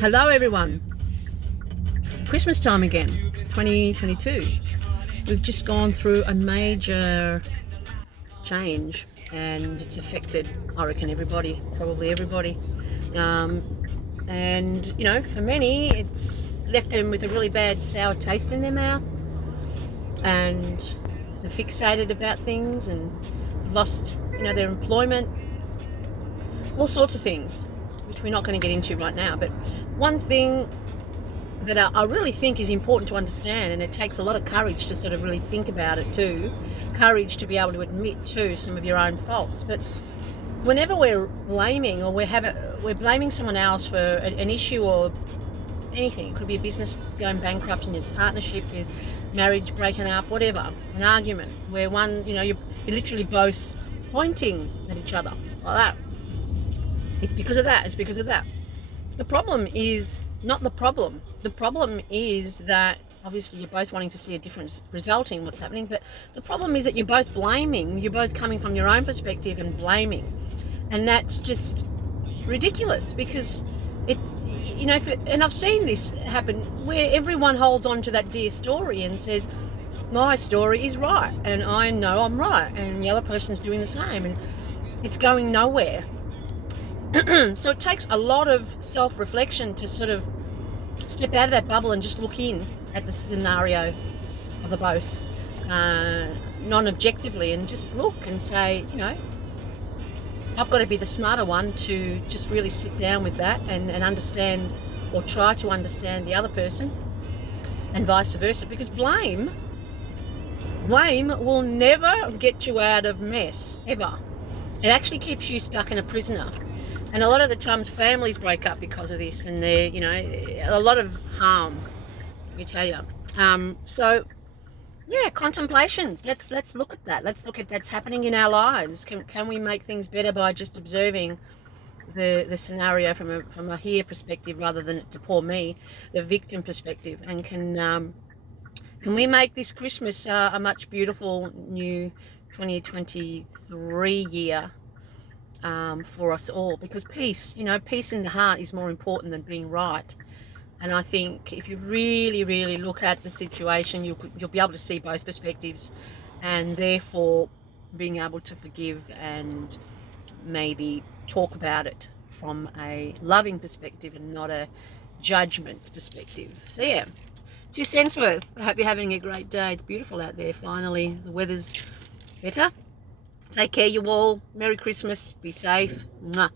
Hello everyone. Christmas time again, 2022. We've just gone through a major change and it's affected, I reckon, everybody, probably everybody. Um, and, you know, for many, it's left them with a really bad sour taste in their mouth and they're fixated about things and they've lost, their employment, all sorts of things, which we're not going to get into right now. But one thing that I really think is important to understand, and it takes a lot of courage to sort of really think about it too, courage to be able to admit to some of your own faults. But whenever we're blaming or we're blaming someone else for an issue or anything, it could be a business going bankrupt in its partnership, your marriage breaking up, whatever, an argument where you're literally both pointing at each other like that. It's because of that. The problem is not the problem. The problem is that obviously you're both wanting to see a different result in what's happening, but the problem is that you're both blaming, you're both coming from your own perspective and blaming. And that's just ridiculous because it's, and I've seen this happen where everyone holds on to that dear story and says, my story is right and I know I'm right and the other person's doing the same, and it's going nowhere. So it takes a lot of self-reflection to sort of step out of that bubble and just look in at the scenario of the both, non-objectively, and just look and say, I've got to be the smarter one to just really sit down with that and understand, or try to understand the other person, and vice versa, because blame will never get you out of mess, ever. It actually keeps you stuck in a prisoner. And a lot of the times families break up because of this, and they're, a lot of harm, let me tell you. So yeah, contemplations. Let's look at that. Let's look if that's happening in our lives. Can we make things better by just observing the scenario from a here perspective rather than the poor me, the victim perspective? And can we make this Christmas a much beautiful new 2023 year? For us all, because peace in the heart is more important than being right. And I think if you really look at the situation, you'll be able to see both perspectives, and therefore being able to forgive and maybe talk about it from a loving perspective and not a judgment perspective. So yeah, 2 cents worth. I hope you're having a great day. It's beautiful out there. Finally, the weather's better. Take care, you all. Merry Christmas. Be safe. Mwah.